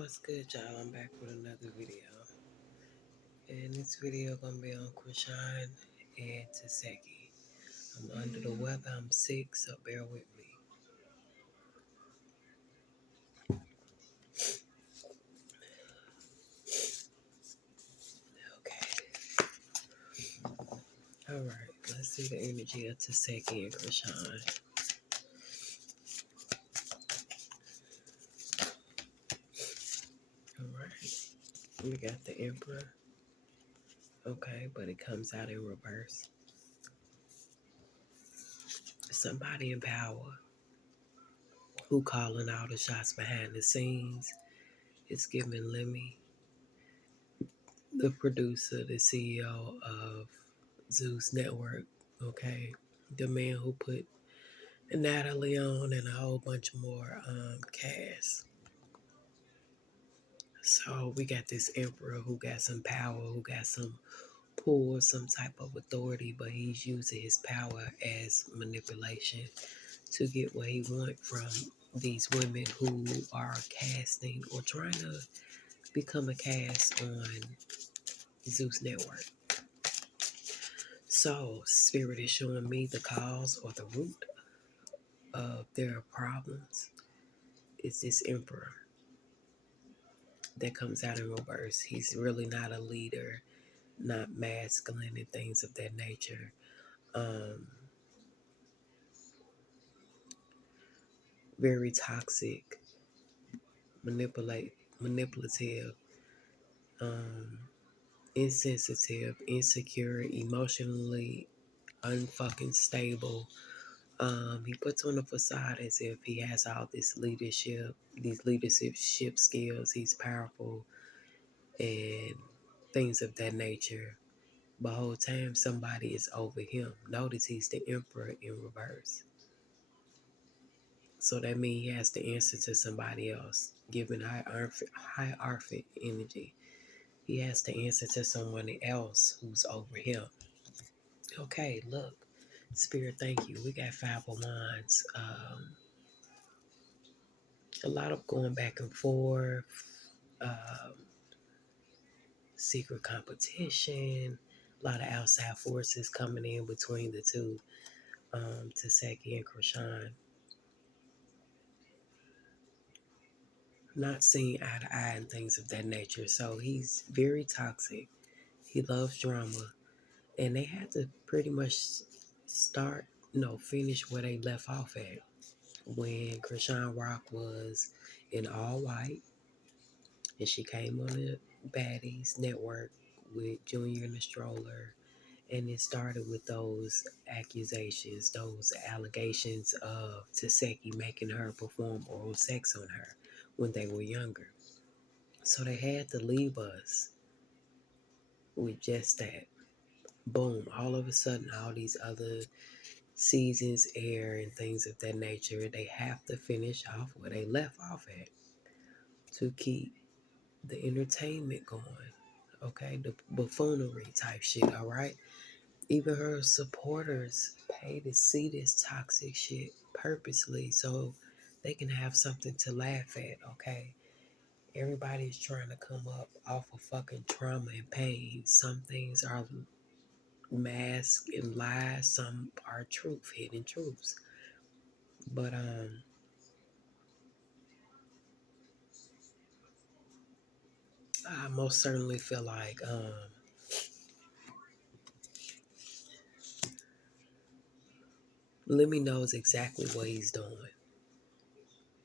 What's good, y'all? I'm back with another video. And this video gonna be on Chrisean and Toxicity. I'm under the weather, I'm sick, so bear with me. Okay. Alright, let's see the energy of Toxicity and Chrisean. Alright. We got the Emperor. Okay, but it comes out in reverse. Somebody in power who calling all the shots behind the scenes is giving Lemmy, the producer, the CEO of Zeus Network, okay? The man who put Natalie on and a whole bunch more cast. So we got this emperor who got some power, who got some pull, some type of authority, but he's using his power as manipulation to get what he want from these women who are casting or trying to become a cast on Zeus Network. So Spirit is showing me the cause or the root of their problems is this emperor that comes out in reverse. He's really not a leader, not masculine and things of that nature. Very toxic, manipulative, insensitive, insecure, emotionally unfucking stable. He puts on a facade as if he has all this leadership, these leadership skills. He's powerful and things of that nature. But whole time somebody is over him. Notice he's the emperor in reverse. So that means he has to answer to somebody else, given hierarchic energy. He has to answer to someone else who's over him. Okay, look, Spirit, thank you. We got 5 of Wands. A lot of going back and forth, um, secret competition, a lot of outside forces coming in between the two, Toxicity and Chrisean. Not seeing eye to eye and things of that nature. So he's very toxic. He loves drama. And they had to pretty much start, finish where they left off at. When Chrisean Rock was in all white and she came on the Baddies Network with Junior and the Stroller. And it started with those accusations, those allegations of Toxicity making her perform oral sex on her when they were younger. So they had to leave us with just that. Boom. All of a sudden, all these other seasons air and things of that nature. They have to finish off where they left off at to keep the entertainment going. Okay. The buffoonery type shit. All right. Even her supporters pay to see this toxic shit purposely so they can have something to laugh at. Okay. Everybody's trying to come up off of fucking trauma and pain. Some things are masked and lies, some are truth, hidden truths. But I most certainly feel like Lemmy knows exactly what he's doing.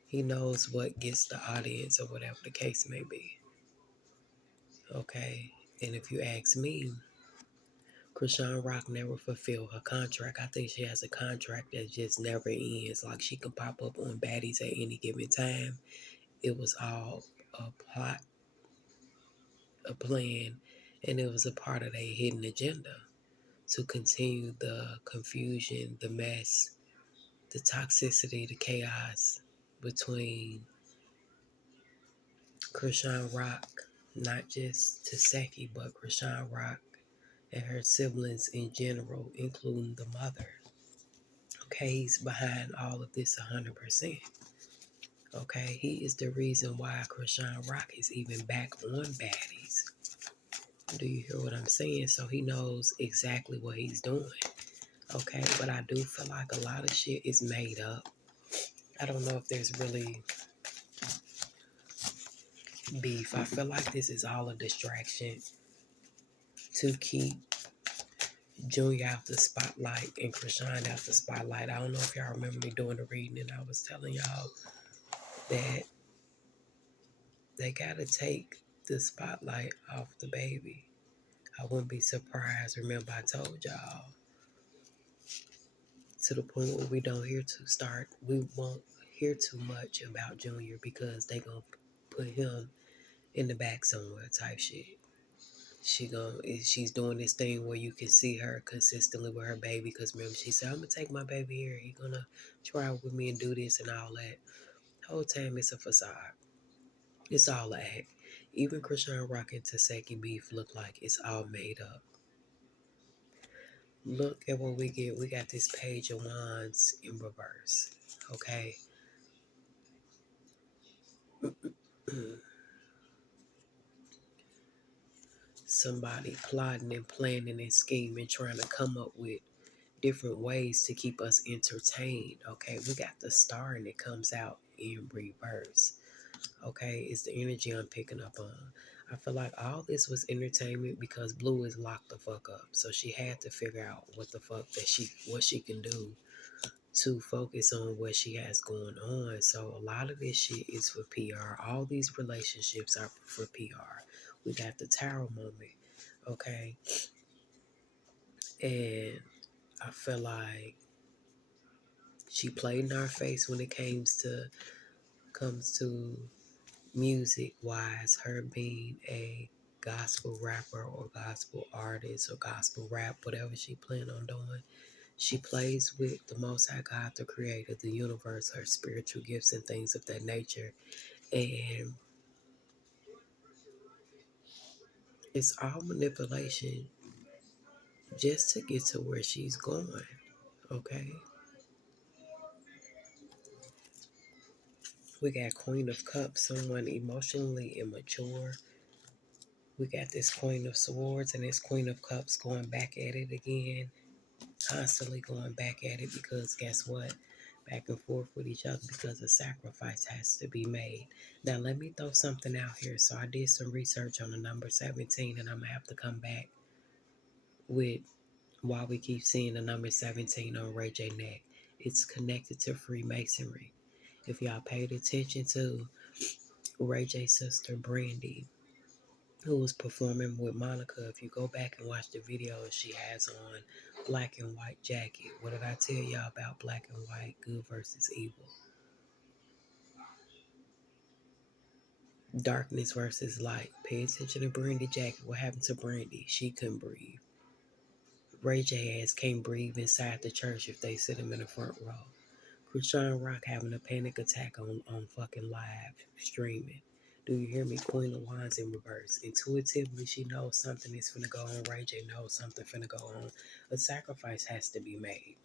He knows what gets the audience or whatever the case may be. Okay. And if you ask me, Chrisean Rock never fulfilled her contract. I think she has a contract that just never ends. Like she can pop up on Baddies at any given time. It was all a plot, a plan, and it was a part of their hidden agenda to continue the confusion, the mess, the toxicity, the chaos between Chrisean Rock, not just Toxicity, but Chrisean Rock and her siblings in general, including the mother. Okay, he's behind all of this 100%. Okay, he is the reason why Chrisean Rock is even back on Baddies. Do you hear what I'm saying? So he knows exactly what he's doing. Okay, but I do feel like a lot of shit is made up. I don't know if there's really beef. I feel like this is all a distraction to keep Junior out the spotlight and Chrisean out the spotlight. I don't know if y'all remember me doing the reading and I was telling y'all that they gotta take the spotlight off the baby. I wouldn't be surprised. Remember, I told y'all to the point where we won't hear too much about Junior because they gonna put him in the back somewhere type shit. She's doing this thing where you can see her consistently with her baby because remember she said I'm gonna take my baby here. He gonna try with me and do this and all that. Whole time it's a facade. It's all a act. Even Chrisean Rock and Taseki beef look like it's all made up. Look at what we get. We got this page of wands in reverse. Okay. Somebody plotting and planning and scheming, trying to come up with different ways to keep us entertained. Okay, we got the star and it comes out in reverse. Okay, it's the energy I'm picking up on. I feel like all this was entertainment because Blue is locked the fuck up. So she had to figure out what she can do to focus on what she has going on. So a lot of this shit is for PR. All these relationships are for PR. We got the Tower moment. Okay. And I feel like she played in our face when it comes to music wise, her being a gospel rapper or gospel artist or gospel rap, whatever she planned on doing. She plays with the Most High God, the Creator, the universe, her spiritual gifts and things of that nature. And it's all manipulation just to get to where she's going. Okay? We got Queen of Cups, someone emotionally immature. We got this Queen of Swords and this Queen of Cups going back at it again. Constantly going back at it because guess what? Back and forth with each other because a sacrifice has to be made. Now, let me throw something out here. So, I did some research on the number 17, and I'm going to have to come back with why we keep seeing the number 17 on Ray J neck. It's connected to Freemasonry. If y'all paid attention to Ray J's sister, Brandy, who was performing with Monica. If you go back and watch the video, she has on black and white jacket. What did I tell y'all about black and white, good versus evil? Darkness versus light. Pay attention to Brandy jacket. What happened to Brandy? She couldn't breathe. Ray J ass can't breathe inside the church if they sit him in the front row. Chrisean Rock having a panic attack on fucking live streaming. Do you hear me? Queen of Wands in reverse. Intuitively, she knows something is finna go on. Ray J knows something finna go on. A sacrifice has to be made.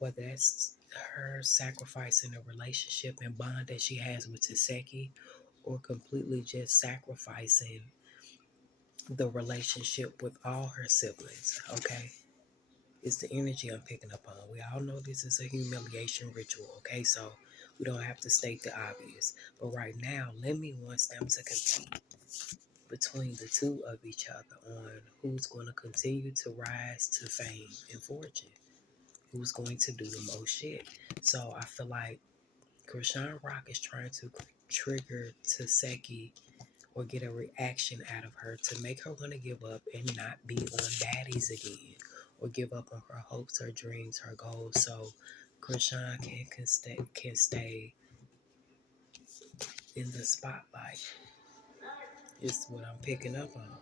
Whether that's her sacrificing a relationship and bond that she has with Taseki or completely just sacrificing the relationship with all her siblings, okay? It's the energy I'm picking up on. We all know this is a humiliation ritual, okay? So we don't have to state the obvious. But right now, Lemmy wants them to compete between the two of each other on who's going to continue to rise to fame and fortune, who's going to do the most shit. So I feel like Chrisean Rock is trying to trigger Taseki or get a reaction out of her to make her want to give up and not be on baddies again or give up on her hopes, her dreams, her goals. So Chrisean can stay in the spotlight. Is what I'm picking up on.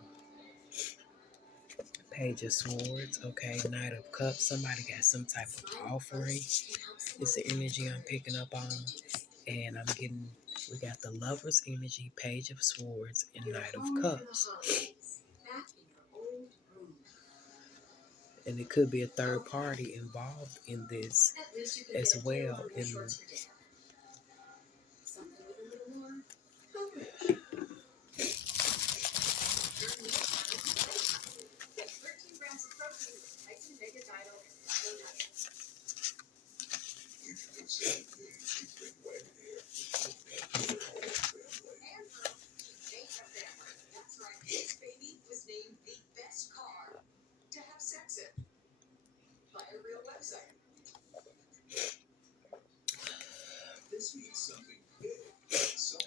Page of Swords, okay, Knight of Cups. Somebody got some type of offering. It's the energy I'm picking up on. And we got the Lover's energy, Page of Swords, and Knight of Cups. And it could be a third party involved in this as well. And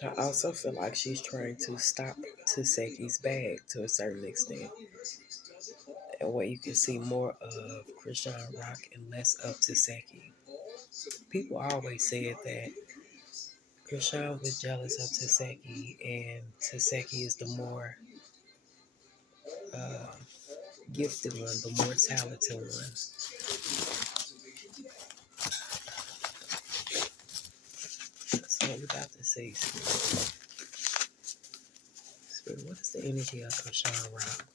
I also feel like she's trying to stop Taseki's bag to a certain extent. That way you can see more of Chrisean Rock and less of Taseki. People always said that Chrisean was jealous of Taseki, and Taseki is the more uh, gifted one, the more talented one. So we got to see, Spirit, what is the energy of Chrisean Rock?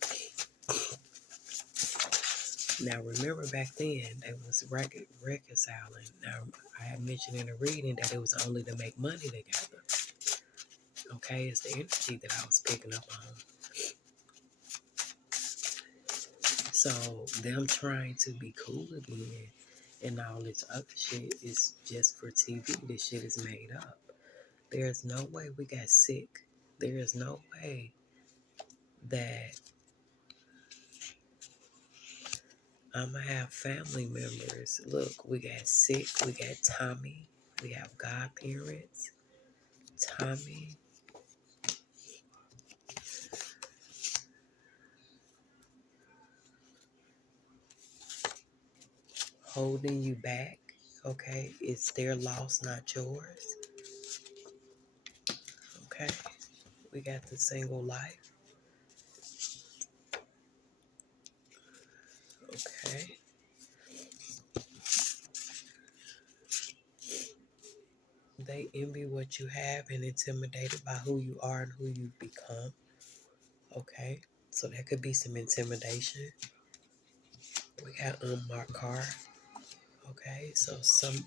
Now, remember back then, they was reconciling. Now, I had mentioned in the reading that it was only to make money together. Okay, it's the energy that I was picking up on. So, them trying to be cool again and all this other shit is just for TV. This shit is made up. There's no way we got sick. There is no way that I'm gonna have family members. Look, we got sick. We got Tommy. We have godparents. Tommy. Holding you back. Okay, it's their loss, not yours. Okay, we got the single life. Okay, they envy what you have and intimidated by who you are and who you've become. Okay, so there could be some intimidation. We got unmarked car. Okay, so some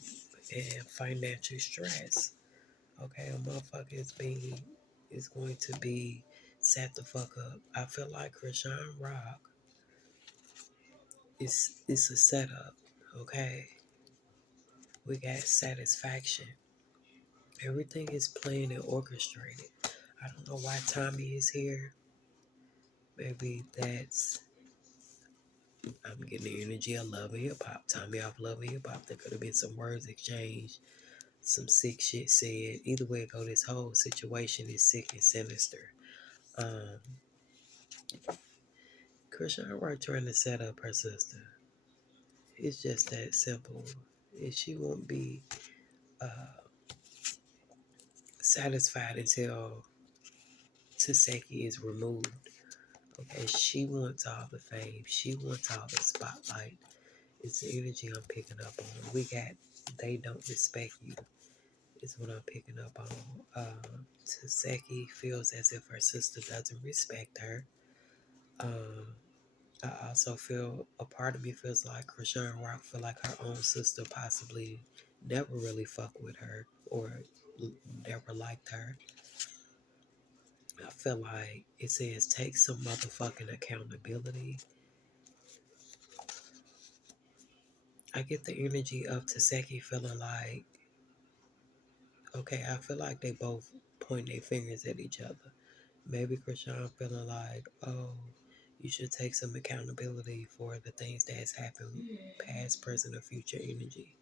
and financial stress. Okay, a motherfucker is going to be set the fuck up. I feel like Chrisean Rock is a setup. Okay, we got satisfaction. Everything is planned and orchestrated. I don't know why Tommy is here. Maybe that's I'm getting the energy of love and hip hop. Tommy off love and hip hop. There could have been some words exchanged, some sick shit said. Either way it go, this whole situation is sick and sinister. Um, Chrisean Rock trying to set up her sister. It's just that simple. And she won't be uh, satisfied until Taseki is removed. Okay, she wants all the fame. She wants all the spotlight. It's the energy I'm picking up on. We got they don't respect you. Is what I'm picking up on. Taseki feels as if her sister doesn't respect her. Um, I also feel a part of me feels like Chrisean Rock feel like her own sister possibly never really fucked with her or never liked her. I feel like it says take some motherfucking accountability. I get the energy of Taseki feeling like, okay, I feel like they both point their fingers at each other. Maybe Chrisean feeling like, oh, you should take some accountability for the things that has happened, past, present, or future energy.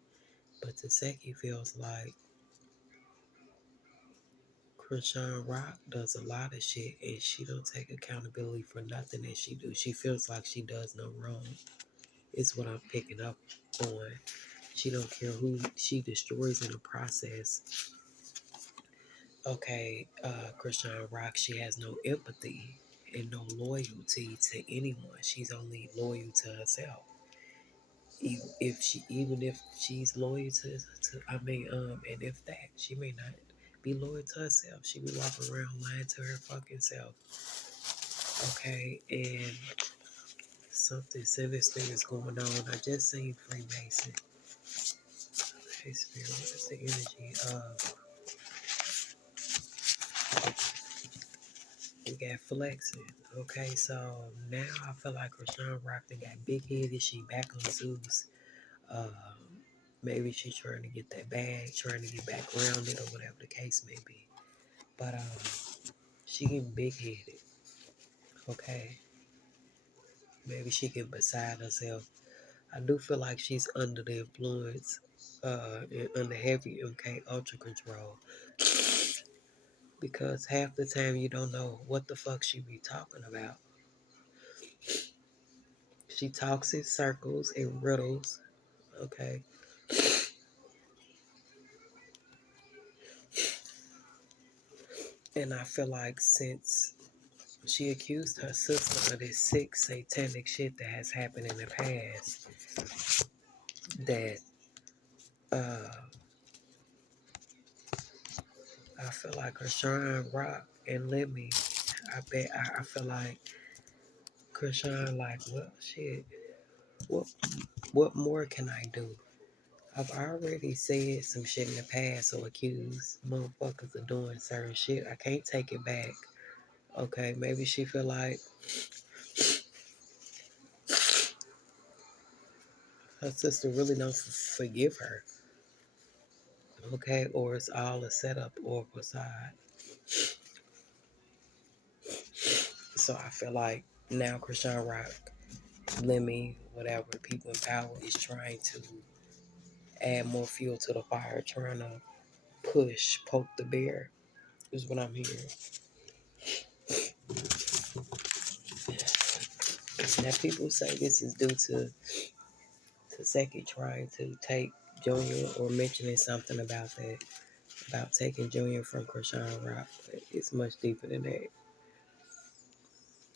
But Taseki feels like Chrisean Rock does a lot of shit and she don't take accountability for nothing that she do. She feels like she does no wrong. Is what I'm picking up on. She don't care who she destroys in the process. Okay, Chrisean Rock, she has no empathy and no loyalty to anyone. She's only loyal to herself. Even if she's loyal and if that, she may not be loyal to herself. She be walking around lying to her fucking self. Okay, and something sinister is going on. I just seen Freemason. Okay, Spirit, what is the energy of we got flexing? Okay, so now I feel like Rashawn Rockton got big headed. She back on Zeus. Um, maybe she's trying to get that bag, trying to get back grounded or whatever the case may be. But she getting big headed. Okay, maybe she get beside herself. I do feel like she's under the influence, and under heavy MK Ultra control. because half the time you don't know what the fuck she be talking about. She talks in circles and riddles, okay? And I feel like since she accused her sister of this sick satanic shit that has happened in the past, that uh I feel like Chrisean Rock and Lemmy, I feel like Chrisean like, well shit, what what more can I do? I've already said some shit in the past or accused motherfuckers of doing certain shit. I can't take it back. Okay, maybe she feel like her sister really don't forgive her. Okay, or it's all a setup or a facade. So I feel like now Chrisean Rock, Lemmy, whatever, people in power is trying to add more fuel to the fire, trying to poke the bear, is what I'm hearing. Now people say this is due to Seki trying to take Junior or mentioning something about that, about taking Junior from Chrisean Rock, but it's much deeper than that.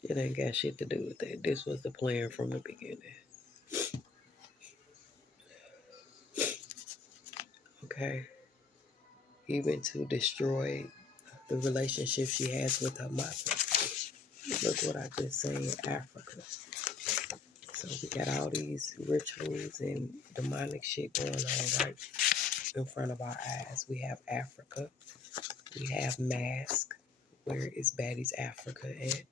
It ain't got shit to do with that. This was the plan from the beginning. Okay? Even to destroy the relationship she has with her mother. Look what I just said, Africa. So we got all these rituals and demonic shit going on right in front of our eyes. We have Africa. We have Mask. Where is Baddie's Africa at?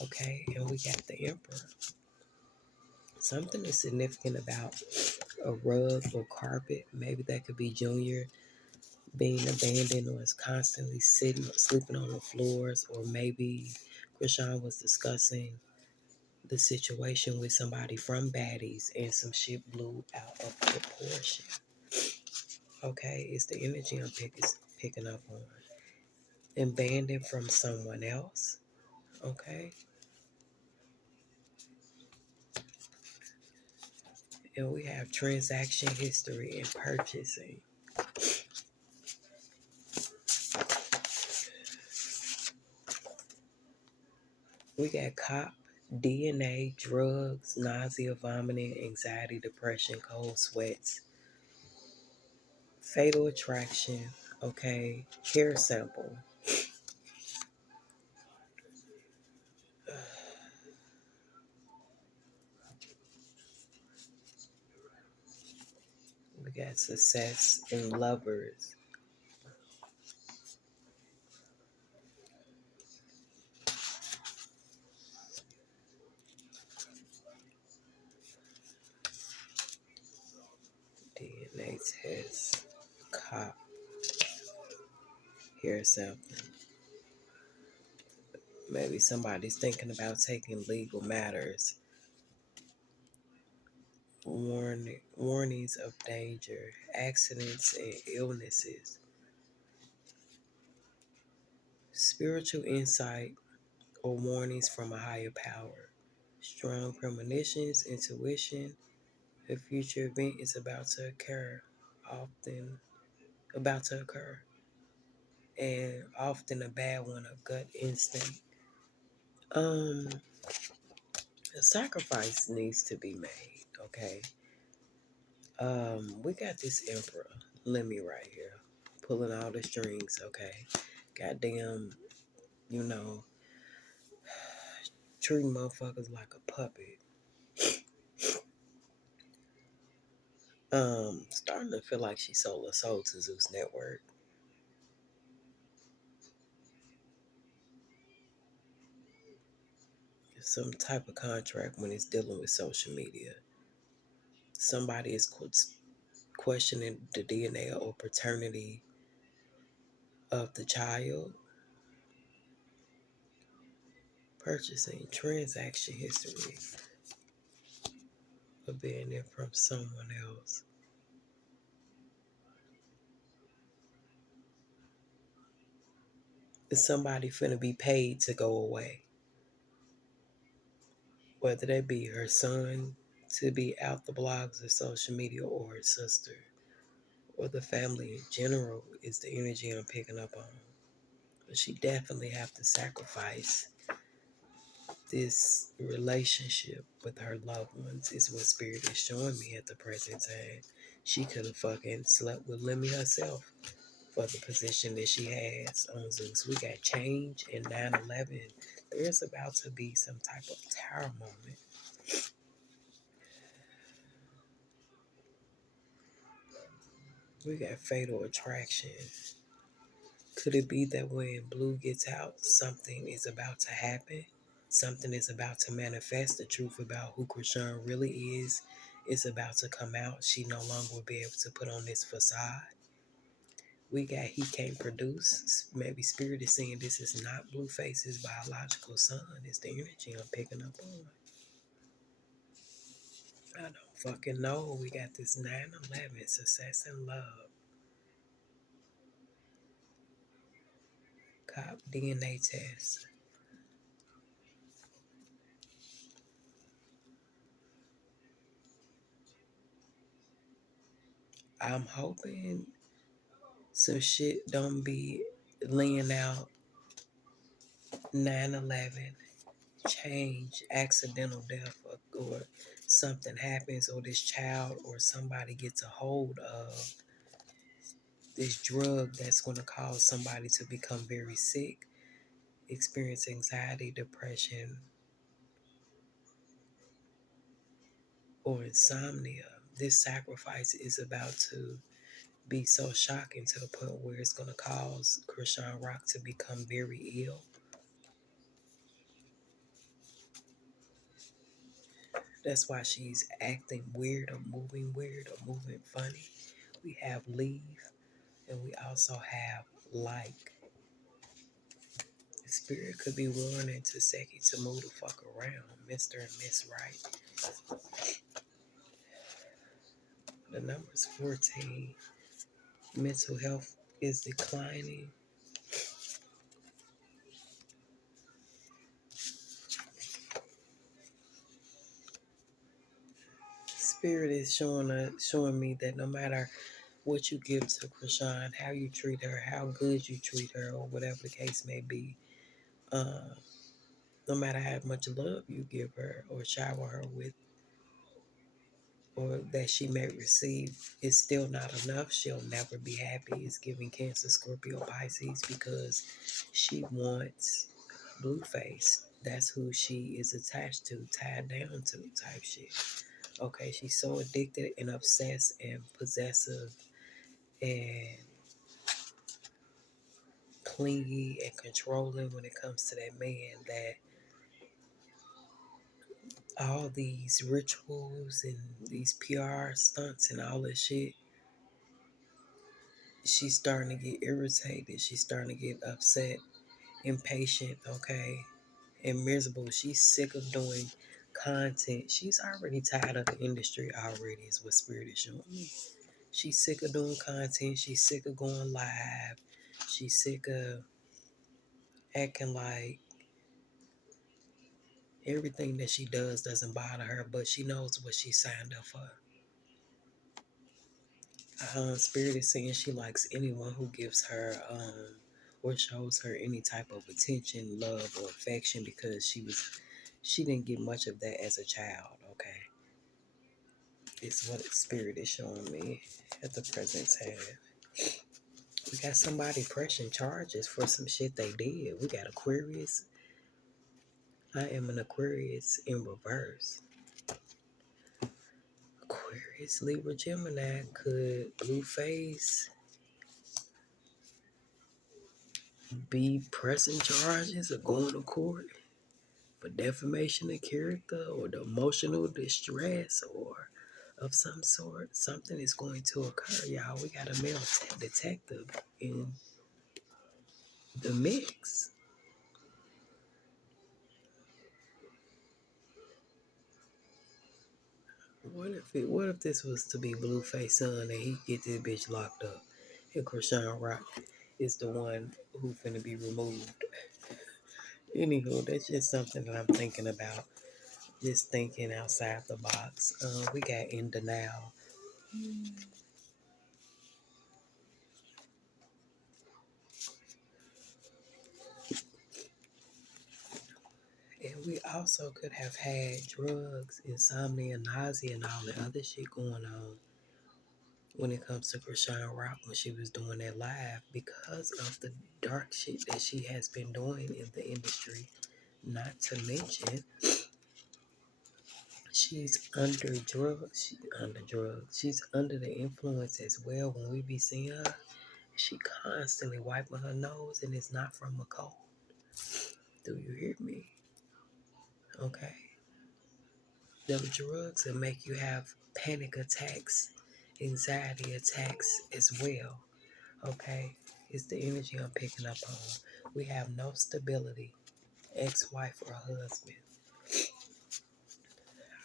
Okay, and we got the Emperor. Something is significant about a rug or carpet. Maybe that could be Junior being abandoned or is constantly sleeping on the floors, or maybe Chrisean was discussing the situation with somebody from Baddies and some shit blew out of proportion. Okay, it's the energy I'm picking up on. Abandoned from someone else. Okay, and we have transaction history and purchasing. We got cop, DNA, drugs, nausea, vomiting, anxiety, depression, cold sweats, fatal attraction, okay, hair sample. We got success in lovers. DNA test, cop, hair sample. Maybe somebody's thinking about taking legal matters. Warnings of danger, accidents and illnesses. Spiritual insight or warnings from a higher power. Strong premonitions, intuition. A future event is about to occur, often about to occur, and often a bad one, a gut instinct. Um, a sacrifice needs to be made. Okay. We got this emperor, Lemmy right here, pulling all the strings. Okay. Goddamn, you know, treating motherfuckers like a puppet. Starting to feel like she sold her soul to Zeus Network. Some type of contract when it's dealing with social media. Somebody is questioning the DNA or paternity of the child. Purchasing transaction history of being there from someone else. somebody finna be paid to go away. Whether that be her son to be out the blogs of social media, or her sister, or the family in general, is the energy I'm picking up on. But she definitely have to sacrifice this relationship with her loved ones, is what Spirit is showing me at the present time. She could have fucking slept with Lemmy herself for the position that she has on Zeus. We got change in 9/11. There's about to be some type of tower moment. We got fatal attraction. Could it be that when Blue gets out, something is about to happen? Something is about to manifest. The truth about who Chrisean really is about to come out. She no longer will be able to put on this facade. We got he can't produce. Maybe Spirit is saying this is not Blueface's biological son. It's the energy I'm picking up on. I don't fucking know. We got this 9/11, success and love. Cop DNA test. I'm hoping some shit don't be laying out 9/11, change, accidental death, or something happens, or this child or somebody gets a hold of this drug that's going to cause somebody to become very sick, experience anxiety, depression, or insomnia. This sacrifice is about to be so shocking to the point where it's going to cause Chrisean Rock to become very ill. That's why she's acting weird, or moving funny. We have leave, and we also have like. Spirit could be warning to Seki to move the fuck around, Mr. and Miss Right. The number's 14. Mental health is declining. Spirit is showing me that no matter what you give to Chrisean, how you treat her, how good you treat her, or whatever the case may be, no matter how much love you give her or shower her with, or that she may receive, is still not enough. She'll never be happy. It's giving Cancer, Scorpio, Pisces, because she wants Blueface. That's who she is attached to, tied down to, type shit. Okay, she's so addicted and obsessed and possessive and clingy and controlling when it comes to that man, that all these rituals and these PR stunts and all this shit, she's starting to get irritated. She's starting to get upset, impatient, okay, and miserable. She's sick of doing content. She's already tired of the industry already, is what Spirit is showing me. She's sick of doing content. She's sick of going live. She's sick of acting like everything that she does doesn't bother her, but she knows what she signed up for. Spirit is saying she likes anyone who gives her or shows her any type of attention, love, or affection, because she didn't get much of that as a child. Okay, it's what Spirit is showing me at the present time. We got somebody pressing charges for some shit they did. We got Aquarius. I am an Aquarius in reverse. Aquarius, Libra, Gemini. Could Blueface be pressing charges or going to court for defamation of character, or the emotional distress, or of some sort? Something is going to occur, y'all. We got a male detective in the mix. What if this was to be Blueface son and he get this bitch locked up, and Chrisean Rock is the one who finna be removed. Anywho, that's just something that I'm thinking about. Just thinking outside the box. We got in denial. And we also could have had drugs, insomnia, nausea, and all the other shit going on when it comes to Chrisean Rock when she was doing that live because of the dark shit that she has been doing in the industry. Not to mention, she's under drugs. She's under drugs. She's under the influence as well. When we be seeing her, she constantly wiping her nose, and it's not from a cold. Do you hear me? Okay. Them drugs that make you have panic attacks, anxiety attacks as well. Okay. It's the energy I'm picking up on. We have no stability, ex-wife or husband.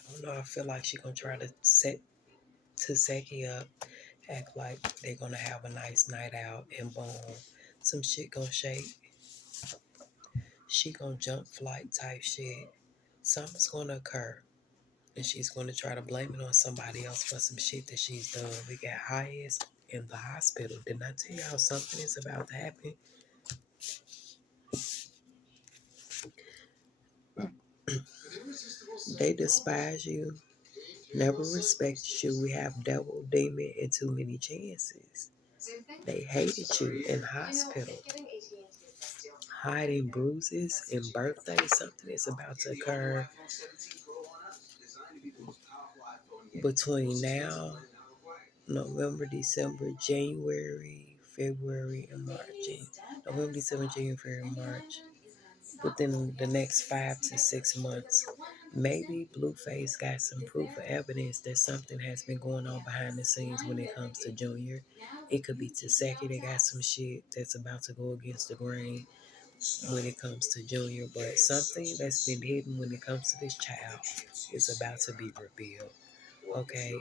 I don't know. I feel like she gonna try to set Taseki up, act like they're gonna have a nice night out, and boom, some shit gonna shake. She gonna jump flight type shit. Something's gonna occur, and she's gonna try to blame it on somebody else for some shit that she's done. We got highest in the hospital. Didn't I tell y'all something is about to happen? They despise you, never respect you. We have devil, demon, and too many chances. They hated you in hospital. Hiding bruises and birthdays. Something is about to occur between now, November, December, January, February, and March. November, December, January, February, March. Within the next 5 to 6 months, maybe Blueface got some proof or evidence that something has been going on behind the scenes when it comes to Junior. It could be Taseki that got some shit that's about to go against the grain when it comes to Junior, but something that's been hidden when it comes to this child is about to be revealed. Okay,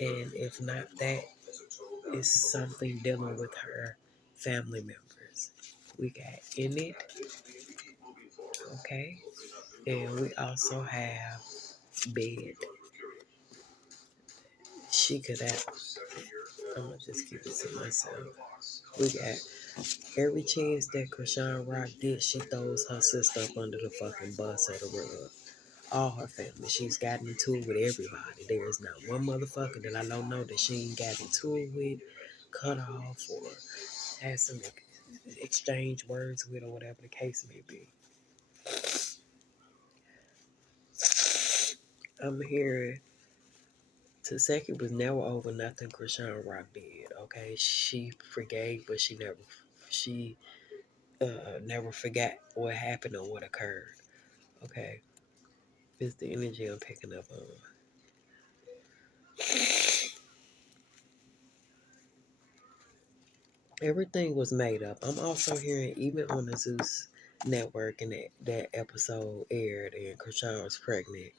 and if not that, it's something dealing with her family members. We got in it, okay, and we also have bed. She could have. I'm gonna just keep it to myself. We got every chance that Chrisean Rock did, she throws her sister up under the fucking bus or the rug. All her family. She's gotten into it with everybody. There is not one motherfucker that I don't know that she ain't got into it with, cut off, or has some exchange words with, or whatever the case may be. I'm hearing Taseki was never over nothing Chrisean Rock did. Okay, she forgave, but she never forgot what happened or what occurred. Okay, it's the energy I'm picking up on. Everything was made up. I'm also hearing even on the Zeus network and that episode aired and Krishan was pregnant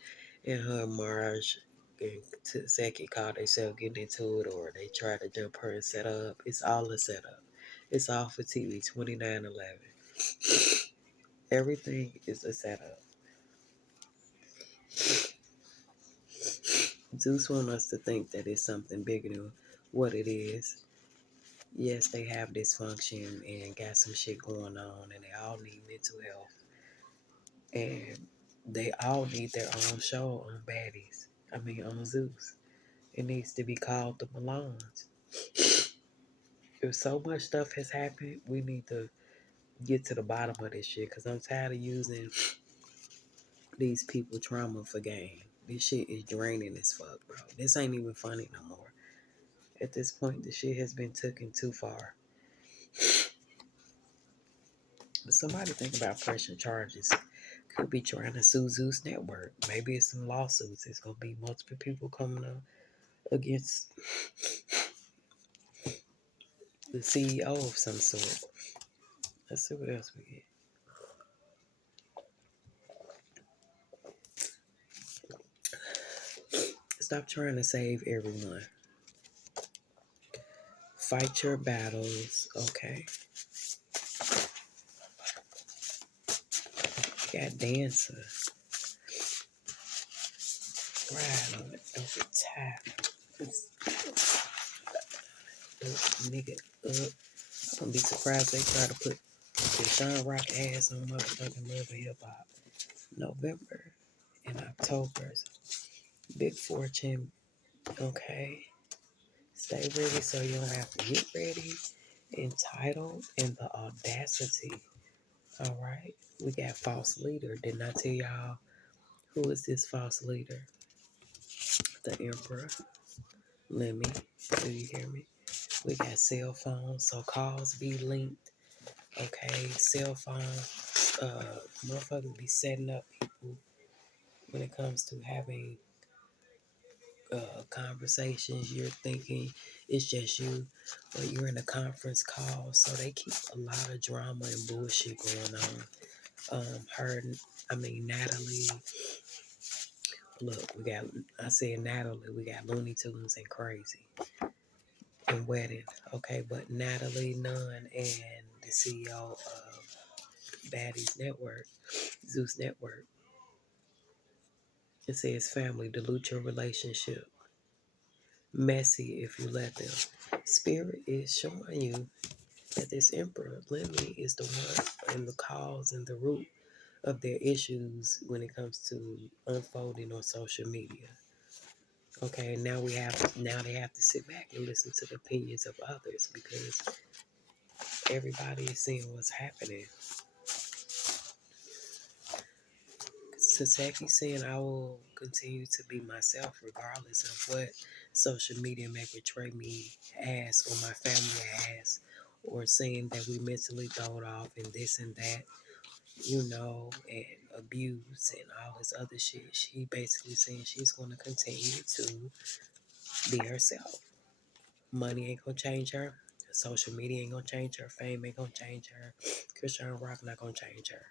and her and Marge and Seki called themselves getting into it or they tried to jump her and set up. It's all a setup. It's all for TV 2911. Everything is a setup. Zeus wants us to think that it's something bigger than what it is. Yes, they have dysfunction and got some shit going on and they all need mental health. And they all need their own show on Baddies. I mean, on Zeus. It needs to be called the Malones. If so much stuff has happened, we need to get to the bottom of this shit. Because I'm tired of using these people trauma for gain. This shit is draining as fuck, bro. This ain't even funny no more. At this point, the shit has been taken too far. But somebody think about pressing charges. Could be trying to sue Zeus Network. Maybe it's some lawsuits. It's going to be multiple people coming up against the CEO of some sort. Let's see what else we get. Stop trying to save everyone. Fight your battles. Okay. Got dancer. Ride on it. Don't get tired. Nigga up. I'm gonna be surprised they try to put Chrisean Rock ass on motherfucking Love and Hip Hop. November and October. Big Fortune. Okay. Stay ready so you don't have to get ready. Entitled and the audacity. Alright. We got false leader. Didn't I tell y'all who is this false leader? The Emperor. Lemmy. Do you hear me? We got cell phones, so calls be linked. Okay, cell phone. Motherfuckers be setting up people when it comes to having conversations. You're thinking it's just you, but you're in a conference call, so they keep a lot of drama and bullshit going on. Natalie. Look, I said Natalie, we got Looney Tunes and Crazy and Wedding. Okay, but Natalie Nunn and the CEO of Baddies Network, Zeus Network, it says family dilute your relationship. Messy if you let them. Spirit is showing you that this Emperor, Lemmy, is the one and the cause and the root of their issues when it comes to unfolding on social media. Okay, now they have to sit back and listen to the opinions of others because everybody is seeing what's happening. Sasaki saying I will continue to be myself regardless of what social media may portray me as or my family as, or saying that we mentally thrown off and this and that, and abuse and all this other shit. She basically saying she's going to continue to be herself. Money ain't going to change her. Social media ain't going to change her. Fame ain't going to change her. Chrisean Rock not going to change her.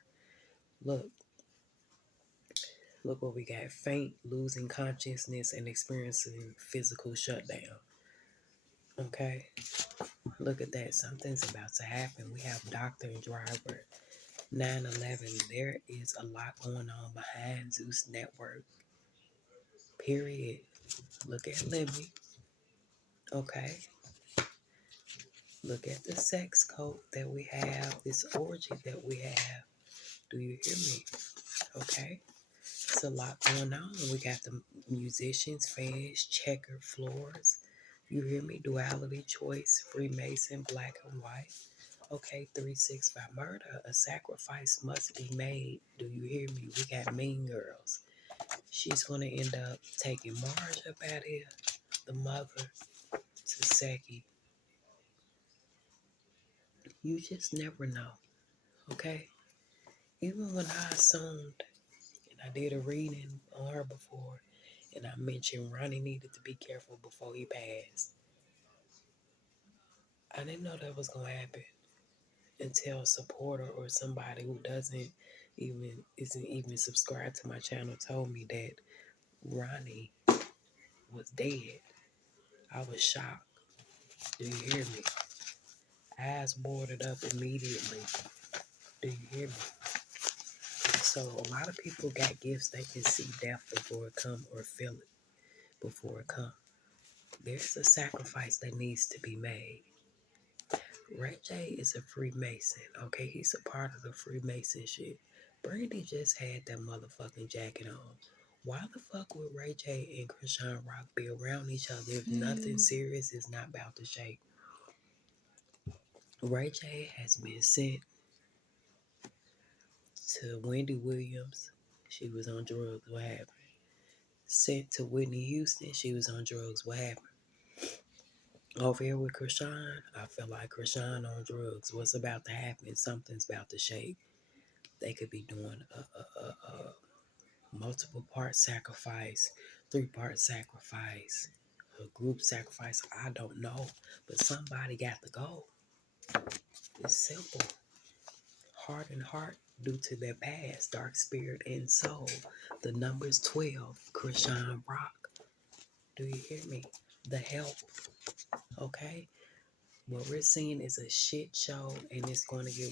Look what we got. Faint, losing consciousness, and experiencing physical shutdown. Okay? Look at that. Something's about to happen. We have Doctor and Driver. 9/11. There is a lot going on behind Zeus Network. Period. Look at Libby. Okay? Look at the sex cult that we have. This orgy that we have. Do you hear me? Okay? It's a lot going on. We got the musicians, fans, checkered floors. You hear me? Duality, choice, Freemason, black and white. Okay, 3-6 by murder. A sacrifice must be made. Do you hear me? We got Mean Girls. She's going to end up taking Marge up out here, the mother, to Seki. You just never know, okay? Even when I assumed, and I did a reading on her before, and I mentioned Ronnie needed to be careful before he passed. I didn't know that was going to happen until a supporter or somebody who isn't even subscribed to my channel told me that Ronnie was dead. I was shocked. Do you hear me? Eyes boarded up immediately. Do you hear me? So a lot of people got gifts. They can see death before it come or feel it before it come. There's a sacrifice that needs to be made. Ray J is a Freemason, okay? He's a part of the Freemason shit. Brandy just had that motherfucking jacket on. Why the fuck would Ray J and Chrisean Rock be around each other if nothing serious is not about to shake? Ray J has been sent to Wendy Williams. She was on drugs. What happened? Sent to Whitney Houston. She was on drugs. What happened? Over here with Chrisean, I feel like Chrisean on drugs. What's about to happen? Something's about to shake. They could be doing a multiple part sacrifice, 3-part sacrifice, a group sacrifice. I don't know, but somebody got to go. It's simple. Heart and heart due to their past, dark spirit and soul. The number's 12, Chrisean Rock. Do you hear me? The help. Okay? What we're seeing is a shit show, and it's going to get